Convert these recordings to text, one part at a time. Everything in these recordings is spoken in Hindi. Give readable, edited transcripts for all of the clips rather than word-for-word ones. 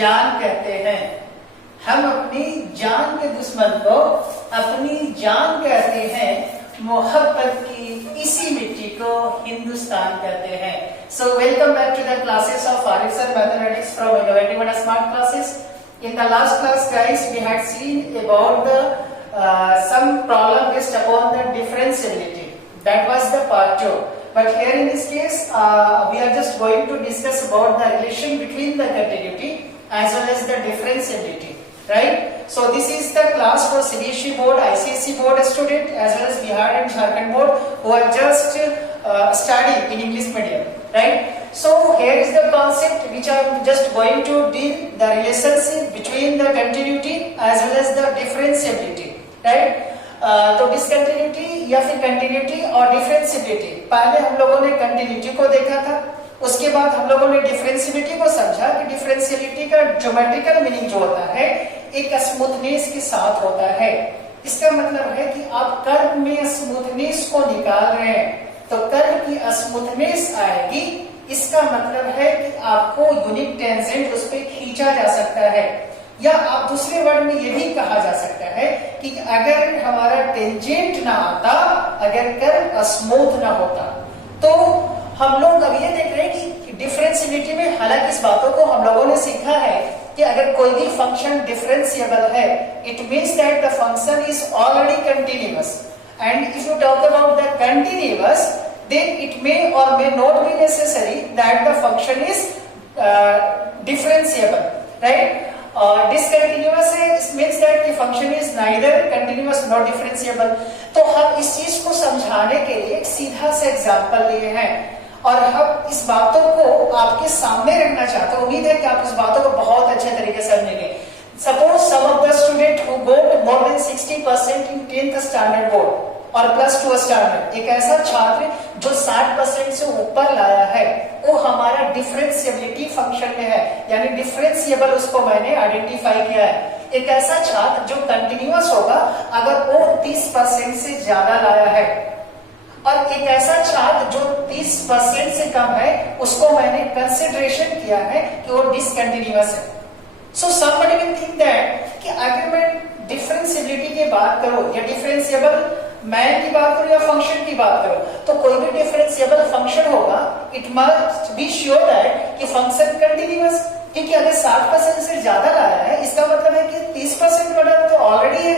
जान कहते हैं। हम अपनी जान के दुश्मन को अपनी जान कहते हैं। मोहब्बत की इसी मिट्टी को हिंदुस्तान कहते हैं। So welcome back to the classes of Physics and Mathematics from Innovative and Smart Classes. In the last class, guys, we had seen about the some problem based upon the differentiability. That was the part 2. But here in this case, we are just going to discuss about the relation between the continuity as well as the differentiability. Right? So this is the class for CBSE board, ICSE board student as well as Bihar and Jharkhand board who are just studying in English medium. Right? So here is the concept which I am just going to deal the relationship between the continuity as well as the differentiability. Right? तो डिसकंटिन्यूटी या फिर कंटिन्यूटी और डिफरेंशिएबिलिटी, पहले हम लोगों ने कंटिन्यूटी को देखा था, उसके बाद हम लोगों ने डिफरेंशिएबिलिटी को समझा कि डिफरेंशिएबिलिटी का ज्योमेट्रिकल मीनिंग जो होता है एक स्मूथनेस के साथ होता है। इसका मतलब है कि आप कर्व में स्मूथनेस को निकाल रहे हैं तो कर्व की स्मूथनेस आएगी। इसका मतलब है कि आपको यूनिट टेंजेंट उस पर खींचा जा सकता है, या आप दूसरे वर्ड में ये भी कहा जा सकता है कि अगर हमारा टेंजेंट ना आता, अगर कर्व स्मूथ ना होता, तो हम लोग अब ये देख रहे हैं कि डिफरेंशिएबिलिटी में हालांकि इस बातों को हम लोगों ने सीखा है कि अगर कोई भी फंक्शन डिफरेंशिएबल है, it means that the function is already continuous, and if you talk about the continuous, then it may or may not be necessary that the function is differentiable, right? Discontinuous है, it means that the function is neither continuous nor differentiable. तो हम इस चीज को समझाने के लिए एक सीधा सा एग्जांपल लिए हैं और हम इस बातों को आपके सामने रखना चाहते हैं। उम्मीद है कि आप इस बातों को बहुत अच्छे तरीके से समझेंगे। Suppose some of the student who got more than 60% in 10th standard board और +2 स्टैंडर्ड, एक ऐसा छात्र जो 60% से ऊपर लाया है, वो हमारा डिफरेंशिएबिलिटी फंक्शन में है, यानी डिफरेंशिएबल उसको मैंने आइडेंटिफाई किया है। एक ऐसा छात्र जो कंटिन्यूअस होगा अगर वो 30% से ज्यादा लाया है, और एक ऐसा छात्र जो 30% से कम है उसको मैंने कंसिडरेशन किया है कि वो डिसकंटिन्यूअस है। So somebody will think that कि अगर मैं डिफरेंशिएबिलिटी की बात करूं या डिफरेंशिएबल मैन की बात करो या फंक्शन की बात करो, तो कोई भी डिफरेंशिएबल फंक्शन होगा, it must be sure that कि फंक्शन कंटीन्यूअस, क्योंकि अगर 60% से ज्यादा लाया है इसका मतलब है कि 30% वाला तो ऑलरेडी है।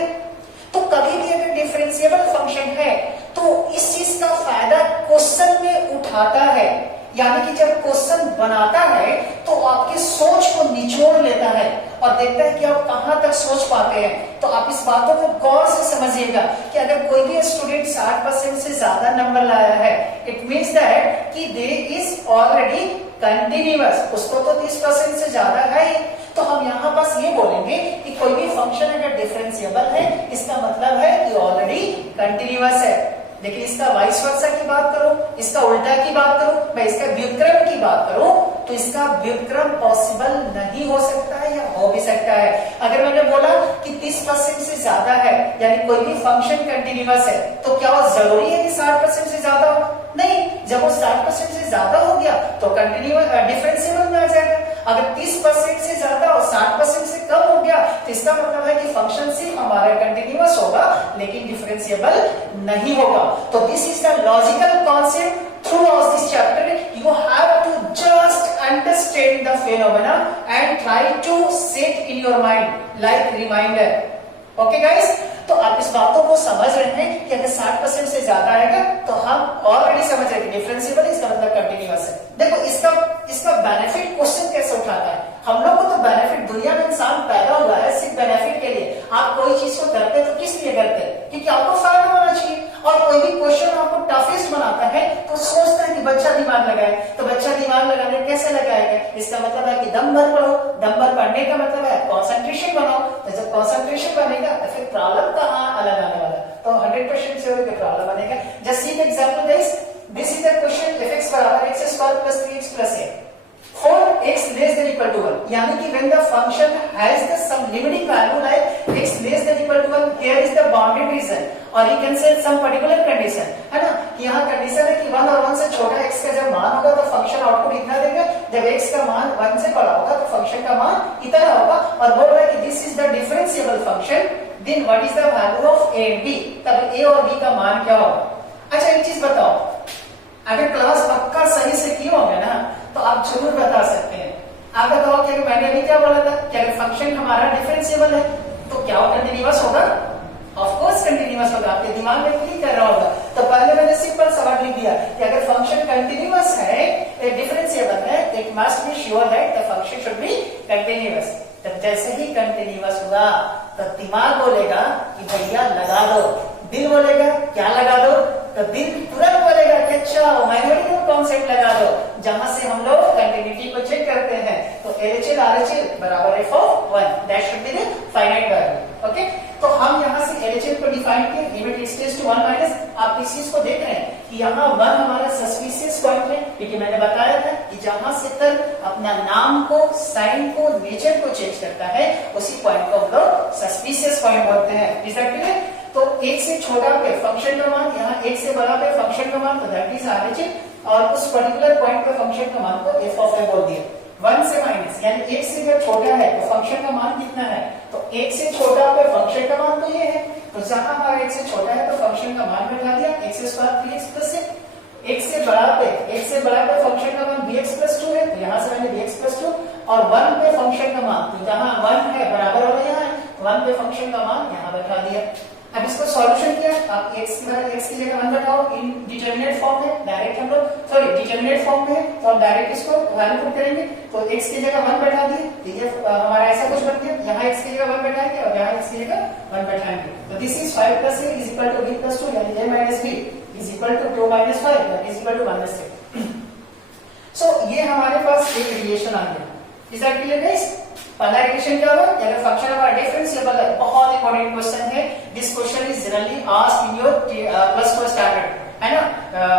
तो कभी भी अगर डिफरेंशिएबल फंक्शन है तो इस चीज का फायदा क्वेश्चन में उठाता है, यानी कि जब क्वेश्चन बनाता है तो आपकी सोच को निचोड़ लेता है और देखता है कि आप कहां तक सोच पाते हैं। तो आप इस बातों को गौर से समझिएगा कि अगर कोई भी स्टूडेंट 60% से ज्यादा नंबर लाया है, इट मींस दैट कि दे इज ऑलरेडी कंटीन्यूअस, उसको तो 30% से ज्यादा है ही। तो हम यहाँ बस ये बोलेंगे कि कोई भी फंक्शन अगर डिफरेंशिएबल है इसका मतलब है कि ऑलरेडी कंटीन्यूअस है। लेकिन इसका वाइस वर्सा की बात करो, इसका उल्टा की बात करो, मैं इसका व्युत्क्रम की बात करूं तो इसका व्युत्क्रम पॉसिबल नहीं हो सकता है या हो भी सकता है। अगर मैंने बोला कि 30% से ज्यादा है यानी कोई भी फंक्शन कंटीन्यूअस है, तो क्या वो जरूरी है कि 60% से ज्यादा हो? नहीं, जब वो 60% से ज्यादा हो गया तो कंटीन्यूअस डिफरेंशिएबल में आ जाएगा। अगर 30% से ज्यादा और 60% से कम हो गया तो इसका मतलब है कि फंक्शन सिर्फ हमारा कंटीन्यूअस होगा लेकिन डिफरेंशिएबल नहीं होगा। तो this is the logical concept throughout this chapter. You have to just understand the phenomena and try to set in your mind like reminder. Okay guys? तो आप इस बातों को समझ रहे हैं कि अगर 60% से ज्यादा आएगा तो हम ऑलरेडी समझ रहे हैं डिफरेंशिएबल, इसका मतलब कंटीन्यूअस है। देखो इसका बेनिफिट क्वेश्चन कैसे उठाता है। हम लोग को तो बेनिफिट, दुनिया में इंसान पैदा हुआ है सिर्फ बेनिफिट के लिए। आप कोई चीज को करते हैं तो किस लिए करते हैं? क्योंकि आपको फायदा होना चाहिए। और कोई भी क्वेश्चन आपको टफेस्ट बनाता है तो सोचता है कि बच्चा दिमाग लगाए, तो बच्चा दिमाग लगाने कैसे लगाएगा? इसका मतलब है कि दम भर पढ़ो। दम भर पढ़ने का मतलब है कॉन्सेंट्रेशन बनाओ। तो जब कॉन्सेंट्रेशन बनेगा तो फिर प्रॉब्लम कहाँ अलग आने वाला, तो 100% श्योर कि प्रॉब्लम बनेगा। Just see the example guys, this is the question f(x) = x² + 3x + a। for x <= equal to 1, यानी कि when the function has the some limiting value like x less than equal to 1, here is the bounded region, और you can say some particular condition, है ना, कि यहाँ कंडीशन है कि 1 और 1 से छोटा x का जब मान होगा तो फंक्शन आउटपुट इतना देगा, जब x का मान 1 से बड़ा होगा तो फंक्शन का मान इतना होगा, और बोल रहा है कि this is the differentiable function, then what is the value of a and b, तब a और b का मान क्या होगा। अच्छा एक चीज बताओ, अगर क्लास पक्का सही से किए होंगे ना तो आप जरूर बता सकते हैं। आप बताओ कि मैंने अभी क्या बोला था कि अगर फंक्शन हमारा डिफरेंशिएबल है तो क्या वो कंटिन्यूअस होगा? ऑफ कोर्स कंटिन्यूअस होगा, आपके दिमाग में क्लिक कर रहा होगा। तो पहले मैंने सिंपल सवाल लिख दिया कि अगर फंक्शन कंटिन्यूअस है, डिफरेंशिएबल है, it must be sure that the function should be continuous. तब जैसे ही कंटिन्यूअस हुआ तो दिमाग बोलेगा कि भैया लगा दो, दिल बोलेगा क्या लगा दो, तो दिल तुरंत बोलेगा कि अच्छा मैथमेटिकल कॉन्सेप्ट लगा दो, जहां से हम लोग कंटिन्यूटी को चेक करते हैं। तो LHL RHL बराबर f of 1, that should be the finite value. Okay, तो हम यहां से LHL को डिफाइन किए, limit x tends to 1 minus. आप इस चीज को देख रहे हैं कि यहाँ 1 हमारा सस्पिशियस पॉइंट है, क्योंकि मैंने बताया था कि जहां से तल अपना नाम को, साइन को, नेचर को चेंज करता है उसी पॉइंट को हम लोग सस्पिशियस पॉइंट बोलते हैं। Is that clear? तो एक से छोटा पे फंक्शन का मान, यहाँ एक से बड़ा पे फंक्शन का मान, तो दैट इज RHL, और उस पर्टिकुलर पॉइंट पे फंक्शन का मान को f of a बोल दिया। 1 से माइनस, यानी एक से जब छोटा है तो फंक्शन का मान कितना है, तो एक से छोटा पे फंक्शन का मान तो ये है, तो जहां हमारा एक से छोटा है तो फंक्शन का मान बैठा दिया x स्क्वायर 3x प्लस 6। एक से बड़ा पे फंक्शन का मान bx प्लस 2 है, तो यहाँ से मैंने bx प्लस 2, और 1 पे फंक्शन का मान, तो जहां 1 है बराबर वाला यहाँ है, 1 पे फंक्शन का मान यहाँ बैठा दिया। अब इसको सॉल्यूशन किया, आप x की जगह 1 बैठाओ, इन डिटरमिनेट फॉर्म है, डायरेक्ट हम लोग डिटरमिनेट फॉर्म में है, तो हम डायरेक्ट इसको वैल्यू पुट करेंगे, तो x की जगह 1 बैठा दिए, तो ये हमारा ऐसा कुछ बन गया, यहाँ x की जगह 1 बैठाएंगे और यहाँ x की जगह 1 बैठाएंगे, तो this is 5 plus a is equal to b plus 2, यानी a minus b is equal to 2 minus 5 is equal to minus 6। So ये हमारे पास एक रिलेशन आ गया। Is that clear guys? पहला रिलेशन क्या हुआ, अगर फंक्शन हमारा डिफरेंशिएबल है, बहुत इंपॉर्टेंट क्वेश्चन है, this question is generally asked in your plus 2 standard, है ना,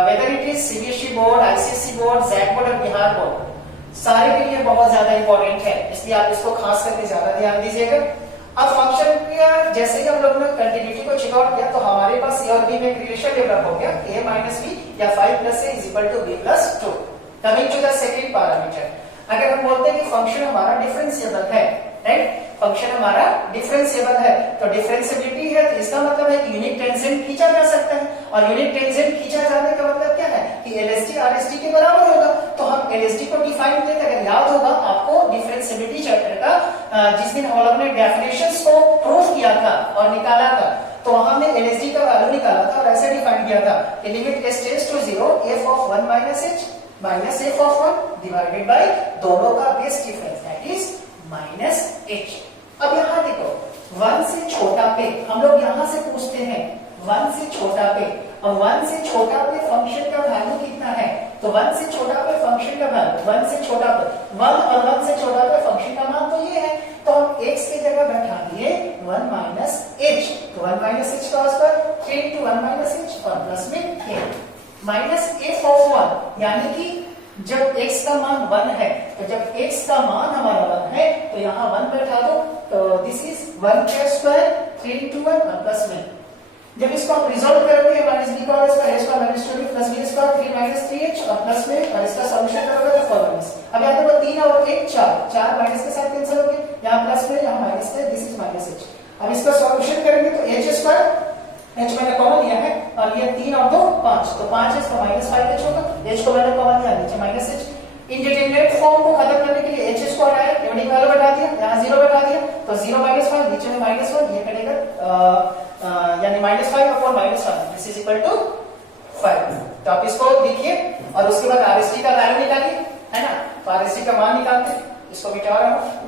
whether it is CBSE board, ICSE board, JAC board और बिहार बोर्ड, सारे के लिए बहुत ज्यादा इंपॉर्टेंट है, इसलिए आप इसको खास करके ज्यादा ध्यान दीजिएगा। अब फंक्शन का जैसे ही हम लोग ने कंटिन्यूटी को चेक आउट किया तो हमारे पास a और b में एक रिलेशन डेवलप हो गया, a माइनस b या 5 plus a is equal to b plus 2। Coming to the second parameter, अगर हम बोलते हैं कि फंक्शन हमारा डिफरेंशिएबल है, राइट, फंक्शन हमारा डिफरेंशिएबल है, तो डिफरेंशिएबिलिटी है तो इसका मतलब है कि यूनिट टेंजेंट खींचा जा सकता है, और यूनिट टेंजेंट खींचा जाने का मतलब क्या है कि LHT RHT के बराबर होगा। तो हम LHT को डिफाइन किए थे, अगर याद होगा आपको डिफरेंशिएबिलिटी चैप्टर का जिस दिन हम लोगों ने डेफिनेशंस को प्रूव किया था और निकाला था, तो हमने LHT का वैल्यू निकाला था और ऐसे डिफाइन किया था कि limit s tends to 0 f of 1 minus h minus f of 1 divided by दोनों का base difference, that is minus h। अब यहाँ देखो 1 से छोटा पे हम लोग यहाँ से पूछते हैं, 1 से छोटा पे, और 1 से छोटा पे फंक्शन का वैल्यू कितना है, तो 1 से छोटा पे फंक्शन का वैल्यू, 1 से छोटा पे 1 और 1 से छोटा पे फंक्शन का मान तो ये है, तो हम x की जगह बैठा दिए 1 माइनस h, तो 1 माइनस h का स्क्वायर 3 into 1 माइनस h और प्लस में a माइनस f of 1, यानी कि जब x का मान 1 है, तो जब x का मान हमारा 1 है तो यहाँ 1 बैठा दो, तो दिस इज 1 का स्क्वायर 3 into 1 और प्लस में, जब इसको आप रिजॉल्व करोगे माइनस b का स्क्वायर h का minus 2b plus b square 3 minus 3h और प्लस में, और इसका सॉल्यूशन करोगे तो 4 माइनस, अब यहाँ देखो 3 और 1 4 माइनस के साथ कैंसिल हो गए, यहाँ प्लस में यहाँ माइनस है, दिस इज माइनस h। अब इसका सॉल्यूशन करेंगे तो h स्क्वायर, h मैंने कॉमन लिया है, और ये 3 और 2 5, तो 5h का माइनस 5h होगा, h को मैंने कॉमन लिया, नीचे माइनस h। इंडिटरमिनेट फॉर्म को खत्म करने के लिए h को हटाया, लिमिटिंग वैल्यू बता दिया, यहाँ 0 बता दिया, तो 0 माइनस 5, नीचे में माइनस 1, ये करेगा यानी minus 5 upon minus 1, this is equal to 5। तो आप इसको देखिए और उसके बाद RHT का वैल्यू निकालिए, है ना, तो RHT का मान निकालते हैं, इसको मिटा रहा हूं।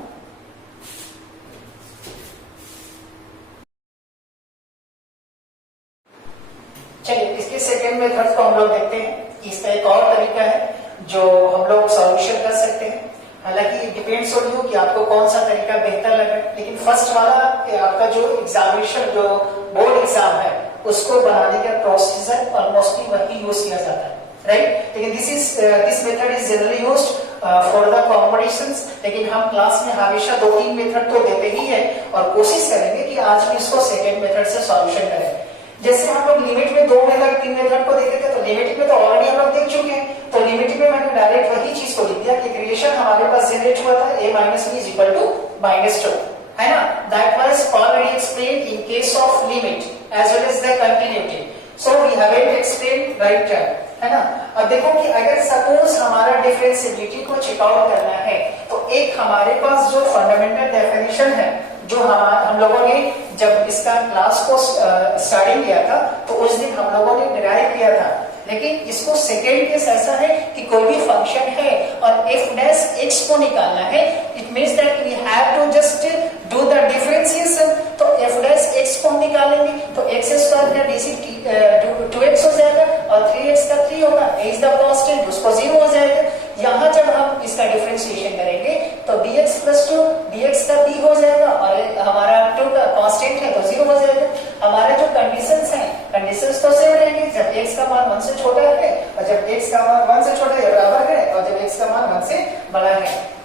चलिए इसके सेकेंड मेथड को हम लोग देखते हैं, इसका एक और तरीका है जो हम लोग सॉल्यूशन कर सकते हैं, हालांकि डिपेंड्स ऑन यू कि आपको कौन सा तरीका बेहतर लगे, लेकिन फर्स्ट वाला आपका जो एग्जामिनेशन जो बोर्ड एग्जाम है उसको बनाने का प्रोसीजर ऑलमोस्ट वही यूज किया जाता है, राइट, लेकिन this method is generally used for the competitions, लेकिन हम क्लास में हमेशा 2-3 मेथड तो देते ही है और कोशिश करेंगे कि आज भी इसको सेकेंड मेथड से सॉल्यूशन करें। जैसे हम लोग लिमिट में 2 मेथड 3 मेथड को देखे थे, तो लिमिट में तो ऑलरेडी हम लोग देख चुके हैं, तो लिमिट में मैंने डायरेक्ट वही चीज को लिख दिया कि क्रिएशन हमारे पास जनरेट हुआ था a minus b is equal to -2, है ना। That was already explained in case of limit as well as the continuity, so we haven't explained right time, है ना। अब देखो कि अगर सपोज हमारा डिफरेंशिएबिलिटी को चेक आउट करना है, तो एक हमारे पास जो फंडामेंटल डेफिनेशन है, जो हम लोगों ने जब इसका क्लास को स्टार्टिंग किया था, तो उस दिन हम लोगों ने डिराइव किया था, लेकिन इसको सेकेंड केस ऐसा है कि कोई भी फंक्शन है और f डैश x को निकालना है, it means that we have to just do the differentiation. तो f डैश x को हम निकालेंगे तो x स्क्वायर का dc 2x हो जाएगा और 3x का 3 होगा, a इज द कांस्टेंट, उसको 0 हो जाएगा। यहाँ जब हम इसका डिफरेंशिएशन करेंगे तो bx + 2 dx का b हो जाएगा और हमारा 2 का कांस्टेंट है तो 0 हो जाएगा। हमारे जो कंडीशंस हैं, कंडीशंस तो सेम रहेंगे, जब x का मान 1 से छोटा है और जब x का मान 1 से छोटा या बराबर है और जब x का मान 1 से बड़ा है।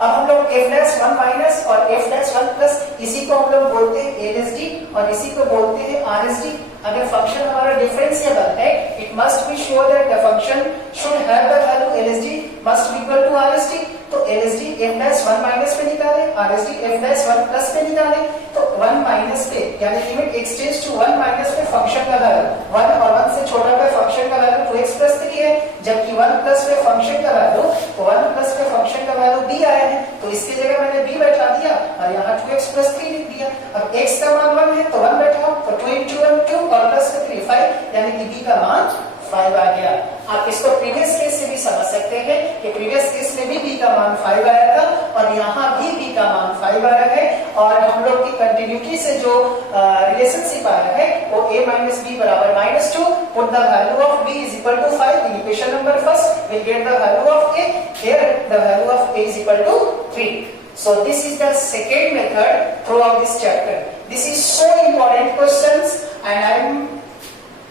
अब हम लोग f'1 माइनस और f'1 प्लस, इसी को हम लोग बोलते हैं LSD और इसी को बोलते हैं RSD। अगर फंक्शन हमारा डिफरेंशिएबल है, it must be sure that the function should have the value LSD must be equal to RSD। तो LSD f'1 माइनस पे निकाले, RSD f'1 प्लस पे निकाले। तो 1 माइनस पे यानी limit x tends to 1 minus पे फंक्शन का वैल्यू 1 और 1 से छोटा पे फंक्शन का वैल्यू 2x + 3 है, जबकि 1 प्लस पे फंक्शन का वैल्यू 1 प्लस पे फंक्शन का वैल्यू b आया है, तो इसकी जगह मैंने b बैठा दिया और यहाँ 2x + 3 लिख दिया। अब x का मान 1 है तो 1 बैठाओ, तो 2 × 1 2 और प्लस 3 5, यानी कि b का मान 5 आ गया। आप इसको प्रीवियस केस से भी समझ सकते हैं कि प्रीवियस केस में भी b का मान 5 आया था और यहाँ भी b का मान 5 आया है, और हम लोग की कंटिन्यूटी से जो रिलेशनशिप आया है वो a minus b बराबर -2, put the value of b is equal to 5 in equation number first, will get the value of a, here the value of a is equal to 3. So this is the second method throughout this chapter. This is so important questions and I am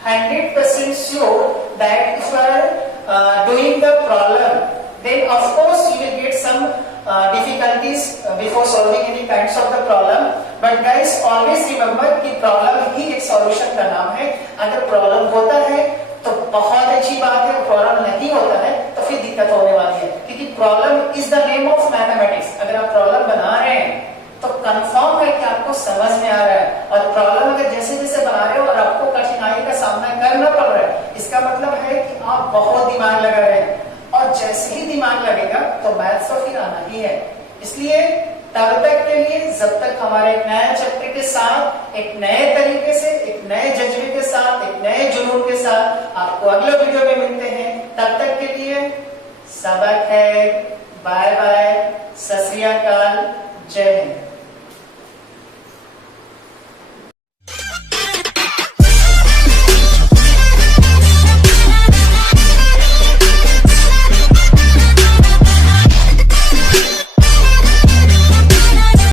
100% sure that if you are doing the problem, then of course you will get some difficulties before solving any kinds of the problem. But guys always remember कि problem ही एक solution का नाम है। अगर problem होता है तो बहुत अच्छी बात है, प्रॉब्लम नहीं होता है तो फिर दिक्कत होने वाली है, क्योंकि problem is the name of mathematics. अगर आप प्रॉब्लम बना रहे हैं तो कंफर्म है कि आपको समझ में आ रहा है, और प्रॉब्लम अगर जैसे जैसे बना रहे हो और आपको कठिनाई का सामना करना पड़ रहा है, इसका मतलब है कि आप बहुत दिमाग लगा रहे हैं, और जैसे ही दिमाग लगेगा तो मैथ्स तो फिर आना ही है। इसलिए तब तक के लिए, जब तक हमारे एक नए चैप्टर के साथ, एक नए तरीके से, एक नए जज्बे के साथ, एक नए जुनून के साथ आपको अगले वीडियो में मिलते हैं, तब तक के लिए सबक है, बाय बाय, सत श्री अकाल, जय हिंद।